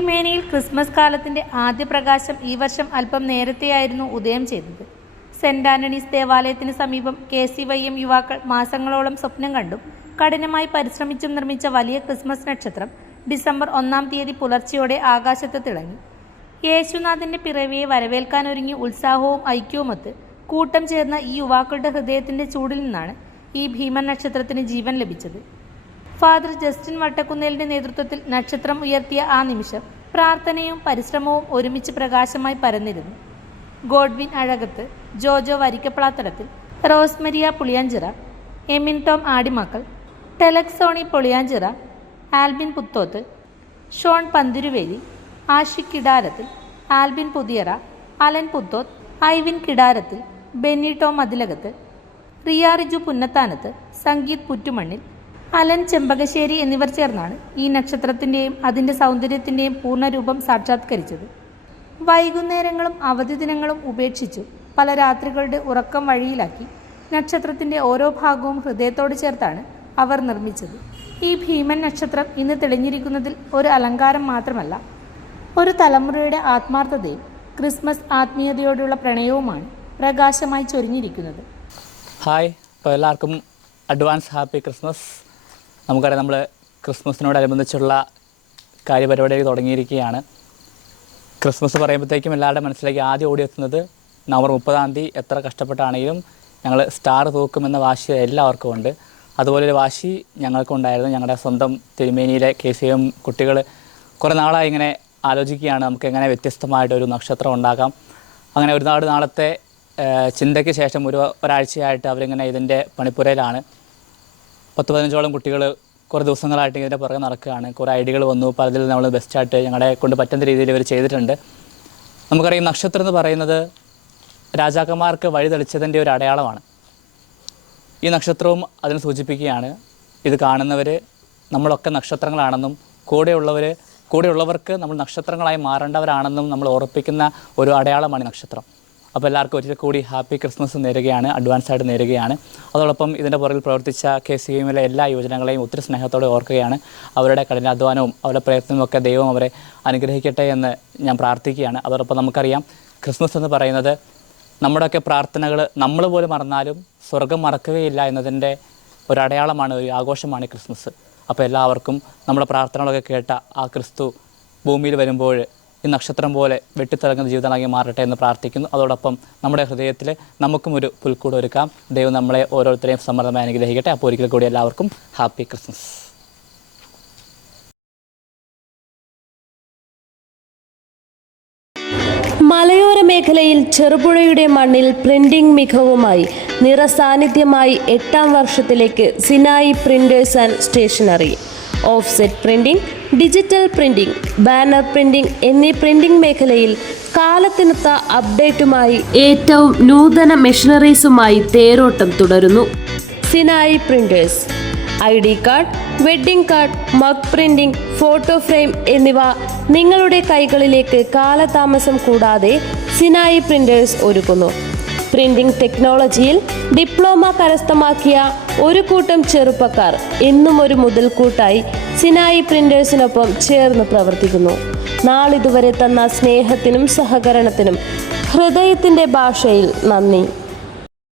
തിരുമേനിയിൽ Christmas കാലത്തിന്റെ ആദ്യ പ്രകാശം ഈ വർഷം അല്പം നേരത്തെയായിരുന്നു ഉദയം ചെയ്തത്. സെന്റ് ആന്റണീസ് ദേവാലയത്തിന് സമീപം KCYM യുവാക്കൾ മാസങ്ങളോളം സ്വപ്നം കണ്ടും കഠിനമായി പരിശ്രമിച്ചും നിർമ്മിച്ച വലിയ ക്രിസ്മസ് നക്ഷത്രം ഡിസംബർ 1-ാം തീയതി പുലർച്ചെയോടെ ആകാശത്ത് തിളങ്ങി. യേശുനാഥന്റെ പിറവിയെ വരവേൽക്കാനൊരുങ്ങി ഉത്സാഹവും ഐക്യവുമൊത്ത് കൂട്ടം ചേർന്ന ഈ യുവാക്കളുടെ ഹൃദയത്തിന്റെ ചൂടിൽ നിന്നാണ് ഈ ഭീമൻ നക്ഷത്രത്തിന് ജീവൻ ലഭിച്ചത്. ഫാദർ ജസ്റ്റിൻ വട്ടക്കുന്നേലിന്റെ നേതൃത്വത്തിൽ നക്ഷത്രം ഉയർത്തിയ ആ നിമിഷം പ്രാർത്ഥനയും പരിശ്രമവും ഒരുമിച്ച് പ്രകാശമായി പരന്നിരുന്നു. Godwin Azhakath, Jojo Varikkappalathadathil, Rosmariya Puliyanchira, Emin Tom Adimakkal, Telaxony Poliyanchira, Albin Puthoth, Shone Panthiruveli, Ashiq Kidarathil, Albin Puthiyara, Alan Puthoth, Ivin Kidarathil, Benny Tom Mathilakath, Riya Riju Punnathanath, Sangeeth Puttumannil, Alan Chempakassery എന്നിവർ ചേർന്നാണ് ഈ നക്ഷത്രത്തിൻ്റെയും അതിൻ്റെ സൗന്ദര്യത്തിൻ്റെയും പൂർണ്ണരൂപം സാക്ഷാത്കരിച്ചത്. വൈകുന്നേരങ്ങളും അവധി ദിനങ്ങളും ഉപേക്ഷിച്ചു പല രാത്രികളുടെ ഉറക്കം വഴിയിലാക്കി നക്ഷത്രത്തിൻ്റെ ഓരോ ഭാഗവും ഹൃദയത്തോട് ചേർത്താണ് അവർ നിർമ്മിച്ചത്. ഈ ഭീമൻ നക്ഷത്രം ഇന്ന് തെളിഞ്ഞിരിക്കുന്നതിൽ ഒരു അലങ്കാരം മാത്രമല്ല, ഒരു തലമുറയുടെ ആത്മാർത്ഥതയും ക്രിസ്മസ് ആത്മീയതയോടുള്ള പ്രണയവുമാണ് പ്രകാശമായി ചൊരിഞ്ഞിരിക്കുന്നത്. ഹായ്, ഇപ്പോൾ എല്ലാവർക്കും അഡ്വാൻസ് ഹാപ്പി ക്രിസ്മസ്. നമുക്കറിയാം, നമ്മൾ ക്രിസ്മസിനോടനുബന്ധിച്ചുള്ള കാര്യപരിപാടികൾ തുടങ്ങിയിരിക്കുകയാണ്. ക്രിസ്മസ് പറയുമ്പോഴത്തേക്കും എല്ലാവരുടെ മനസ്സിലേക്ക് ആദ്യം ഓടിയെത്തുന്നത് നവംബർ 30-ാം തീയതി എത്ര കഷ്ടപ്പെട്ടാണെങ്കിലും ഞങ്ങൾ സ്റ്റാർ തൂക്കുമെന്ന വാശി എല്ലാവർക്കും ഉണ്ട്. അതുപോലൊരു വാശി ഞങ്ങൾക്കുണ്ടായിരുന്നു. ഞങ്ങളുടെ സ്വന്തം തിരുമേനിയിലെ KCYM കുട്ടികൾ കുറേ നാളായി ഇങ്ങനെ ആലോചിക്കുകയാണ്, നമുക്ക് എങ്ങനെ വ്യത്യസ്തമായിട്ടൊരു നക്ഷത്രം ഉണ്ടാക്കാം. അങ്ങനെ ഒരുപാട് നാളത്തെ ചിന്തയ്ക്ക് ശേഷം ഒരാഴ്ചയായിട്ട് അവരിങ്ങനെ ഇതിൻ്റെ പണിപ്പുരയിലാണ്. 10-15ഓളം കുട്ടികൾ കുറേ ദിവസങ്ങളായിട്ട് ഇതിൻ്റെ പുറകെ നടക്കുകയാണ്. കുറേ ഐഡിയകൾ വന്നു, പലതിൽ നമ്മൾ ബെസ്റ്റായിട്ട് ഞങ്ങളെ കൊണ്ട് പറ്റുന്ന രീതിയിൽ ഇവർ ചെയ്തിട്ടുണ്ട്. നമുക്കറിയാം, നക്ഷത്രം എന്ന് പറയുന്നത് രാജാക്കന്മാർക്ക് വഴി തെളിച്ചതിൻ്റെ ഒരു അടയാളമാണ്. ഈ നക്ഷത്രവും അതിനെ സൂചിപ്പിക്കുകയാണ്. ഇത് കാണുന്നവർ നമ്മളൊക്കെ നക്ഷത്രങ്ങളാണെന്നും കൂടെയുള്ളവർക്ക് നമ്മൾ നക്ഷത്രങ്ങളായി മാറേണ്ടവരാണെന്നും നമ്മൾ ഓർപ്പിക്കുന്ന ഒരു അടയാളമാണ് നക്ഷത്രം. അപ്പോൾ എല്ലാവർക്കും ഒരിക്കൽ കൂടി ഹാപ്പി ക്രിസ്മസ് നേരുകയാണ്, അഡ്വാൻസായിട്ട് നേരുകയാണ്. അതോടൊപ്പം ഇതിൻ്റെ പുറകിൽ പ്രവർത്തിച്ച KCYMലെ എല്ലാ യുവജനങ്ങളെയും ഒത്തിരി സ്നേഹത്തോടെ ഓർക്കുകയാണ്. അവരുടെ കഠിനാധ്വാനവും അവരുടെ പ്രയത്നവുമൊക്കെ ദൈവം അവരെ അനുഗ്രഹിക്കട്ടെ എന്ന് ഞാൻ പ്രാർത്ഥിക്കുകയാണ്. അതോടൊപ്പം നമുക്കറിയാം, ക്രിസ്മസ് എന്ന് പറയുന്നത് നമ്മുടെയൊക്കെ പ്രാർത്ഥനകൾ നമ്മൾ പോലും മറന്നാലും സ്വർഗം മറക്കുകയില്ല എന്നതിൻ്റെ ഒരു അടയാളമാണ്, ഒരു ആഘോഷമാണ് ക്രിസ്മസ്. അപ്പോൾ എല്ലാവർക്കും നമ്മുടെ പ്രാർത്ഥനകളൊക്കെ കേട്ട ആ ക്രിസ്തു ഭൂമിയിൽ വരുമ്പോൾ ഈ നക്ഷത്രം പോലെ വെട്ടിത്തിളങ്ങുന്ന ജീവിതമാക്കി മാറട്ടെ എന്ന് പ്രാർത്ഥിക്കുന്നു. അതോടൊപ്പം നമ്മുടെ ഹൃദയത്തിൽ നമുക്കും ഒരു പുൽക്കൂട് ഒരുക്കാം. ദൈവം നമ്മളെ ഓരോരുത്തരെയും സമൃദ്ധമായി അനുഗ്രഹിക്കട്ടെ. അപ്പോൾ ഒരിക്കൽ കൂടി എല്ലാവർക്കും ഹാപ്പി ക്രിസ്മസ്. മലയോര മേഖലയിൽ ചെറുപുഴയുടെ മണ്ണിൽ പ്രിന്റിംഗ് മികവുമായി നിറസാന്നിധ്യമായി 8-ാം വർഷത്തിലേക്ക് Sinai printers and stationery. Offset printing, digital printing, banner printing എന്നീ പ്രിന്റിംഗ് മേഖലയിൽ കാലത്തിനൊത്ത അപ്ഡേറ്റുമായി ഏറ്റവും നൂതന മെഷീനറീസുമായി തേരോട്ടം തുടരുന്നു. Sinai printers ID card, wedding card, mug printing, photo frame എന്നിവ നിങ്ങളുടെ കൈകളിലേക്ക് കാലതാമസം കൂടാതെ സിനായി പ്രിന്റേഴ്സ് ഒരുക്കുന്നു. പ്രിന്റിംഗ് ടെക്നോളജിയിൽ ഡിപ്ലോമ കരസ്ഥമാക്കിയ ഒരു കൂട്ടം ചെറുപ്പക്കാർ എന്നും ഒരു മുതൽക്കൂട്ടായി സിനായി പ്രിന്റേഴ്സിനൊപ്പം ചേർന്ന് പ്രവർത്തിക്കുന്നു. നാളിതുവരെ തന്ന സ്നേഹത്തിനും സഹകരണത്തിനും ഹൃദയത്തിൻ്റെ ഭാഷയിൽ നന്ദി.